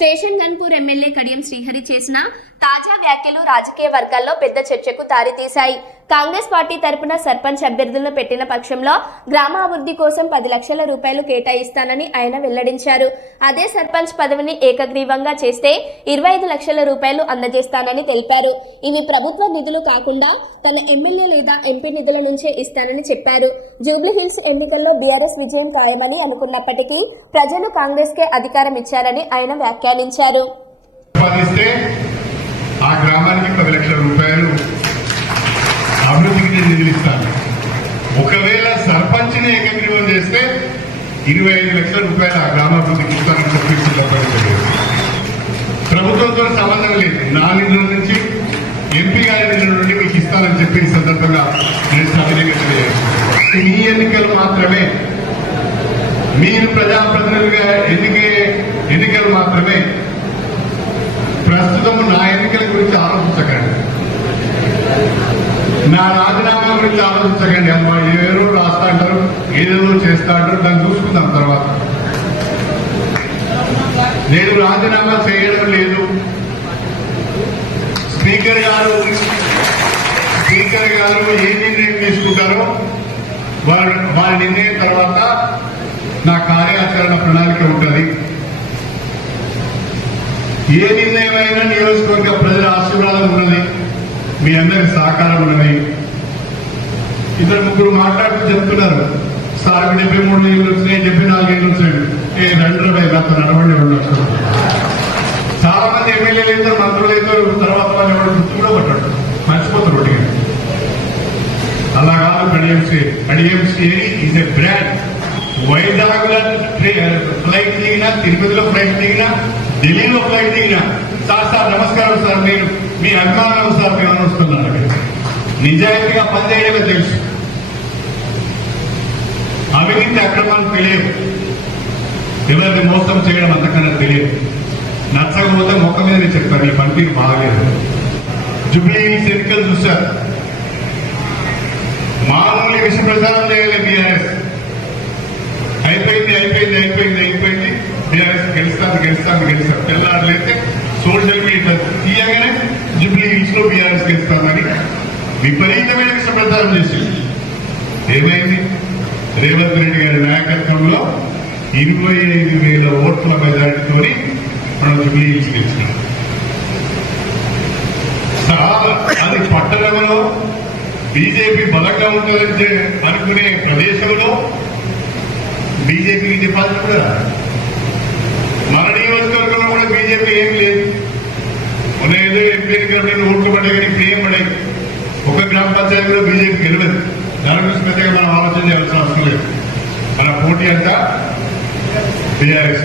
Station Ghanpur MLA Kadiyam Srihari చేసిన తాజా వ్యాఖ్యలు రాజకీయ వర్గాల్లో పెద్ద చర్చకు దారితీశాయి. కాంగ్రెస్ పార్టీ తరపున సర్పంచ్ అభ్యర్థులను పెట్టిన పక్షంలో గ్రామాభివృద్ధి కోసం 10 లక్షల రూపాయలు కేటాయిస్తానని ఆయన వెల్లడించారు. అదే సర్పంచ్ పదవిని ఏకగ్రీవంగా చేస్తే 25 లక్షల రూపాయలు అందజేస్తానని తెలిపారు. ఇవి ప్రభుత్వ నిధులు కాకుండా తన ఎమ్మెల్యే లేదా ఎంపీ నిధుల నుంచే ఇస్తానని చెప్పారు. జూబ్లీహిల్స్ ఎన్నికల్లో బీఆర్ఎస్ విజయం ఖాయమని అనుకున్నప్పటికీ ప్రజలు కాంగ్రెస్ కే అధికారం ఇచ్చారని ఆయన వ్యాఖ్యానించారు. ఆ గ్రామానికి 10 లక్షల రూపాయలు అభివృద్ధికి నిధులు ఇస్తాను. ఒకవేళ సర్పంచ్ని ఏకగ్రీవం చేస్తే 25 లక్షల రూపాయలు ఆ గ్రామాభివృద్ధికి ఇస్తానని చెప్పి ప్రభుత్వంతో సంబంధం లేదు. నా నిధుల నుంచి ఎంపీ గారి నిధుల నుండి మీకు ఇస్తానని చెప్పి ఈ సందర్భంగా నేను సవినయంగా తెలియజేస్తాను. మీ ఎన్నికలు మాత్రమే, మీరు ప్రజాప్రతినిధులుగా ఎన్నికలు మాత్రమే. ప్రస్తుతము నా ఎన్నికల గురించి ఆలోచించకండి, నా రాజీనామా గురించి ఆలోచించకండి. అమ్మా ఏదో రాస్తా అంటారు, ఏదేదో చేస్తా అంటారు, దాన్ని చూసుకుందాం తర్వాత. నేను రాజీనామా చేయడం లేదు. స్పీకర్ గారు ఏ నిర్ణయం తీసుకుంటారో వారి నిర్ణయం తర్వాత నా కార్యాచరణ ప్రణాళిక ఉంటుంది. ఏ నిర్ణయమైనా నియోజకవర్గ ప్రజల ఆశీర్వాదం ఉన్నది, మీ అందరి సహకారం ఉన్నది. 2-3 మాట్లాడుతూ చెప్తున్నారు, సార్ 73 ఏళ్ళు వచ్చినాయి, 74 ఏళ్ళు వచ్చాయి. 2 నాతో నడవండి 2 లక్షలు. చాలా మంది ఎమ్మెల్యేలు అవుతారు, మంత్రులు అవుతారు, తర్వాత వాళ్ళు ఎవరు గుర్తు కూడా పట్టాడు, మర్చిపోతారు ఒకటి. అలా కాదు. కడియంసి is a brand. Vizag flight దిగినా, తిరుపతిలో ఫ్లైట్ దిగినా, ఢిల్లీలో ఫ్లైట్ దిగినా, సార్ నమస్కారం సార్, మీరు మీ అభిమానం సార్, మేము వస్తున్నాను. నిజాయితీగా పనిచేయడమే తెలుసు. అవినీతి అక్రమాలు తెలియదు, ఎవరిని మోసం చేయడం అంతకన్నా తెలియదు. నచ్చకపోతే మొక్క మీదనే చెప్తారు, ఈ పనితీరు బాగలేదు. జూబ్లీ ఎన్నికలు చూశారు, మామూలు విష ప్రచారం చేయలేదు. బీఆర్ఎస్ అయిపోయింది, బీఆర్ఎస్ గెలుస్తాను. తెల్లారులైతే సోషల్ మీడియా తీయగానే జూబ్లీ హిల్స్ లో బీఆర్ఎస్ గెలుస్తామని విపరీతమైన విష ప్రచారం చేసింది. ఏమైంది? రేవంత్ రెడ్డి గారి నాయకత్వంలో 25,000 ఓట్ల మెజారిటీతో మనం జూబ్లీ హిల్స్ గెలిచినాం. చాలా అది పట్టణంలో బీజేపీ బలంగా ఉంటుందని అనుకునే ప్రదేశంలో బీజేపీకి డిపాజిట్ కూడా, మన నియోజకవర్గంలో కూడా బీజేపీ ఏం లేదు. మన ఏదో ఎంపీ ఎన్నికలు ఓట్లు పడ్డాయి, కానీ ఇప్పుడు ఏం పడాయి. ఒక గ్రామ పంచాయతీలో బీజేపీ గెలవదు. దాని గురించి పెద్దగా మనం ఆలోచన చేయాల్సిన అవసరం లేదు. మన పోటీ అంతా బీఆర్ఎస్.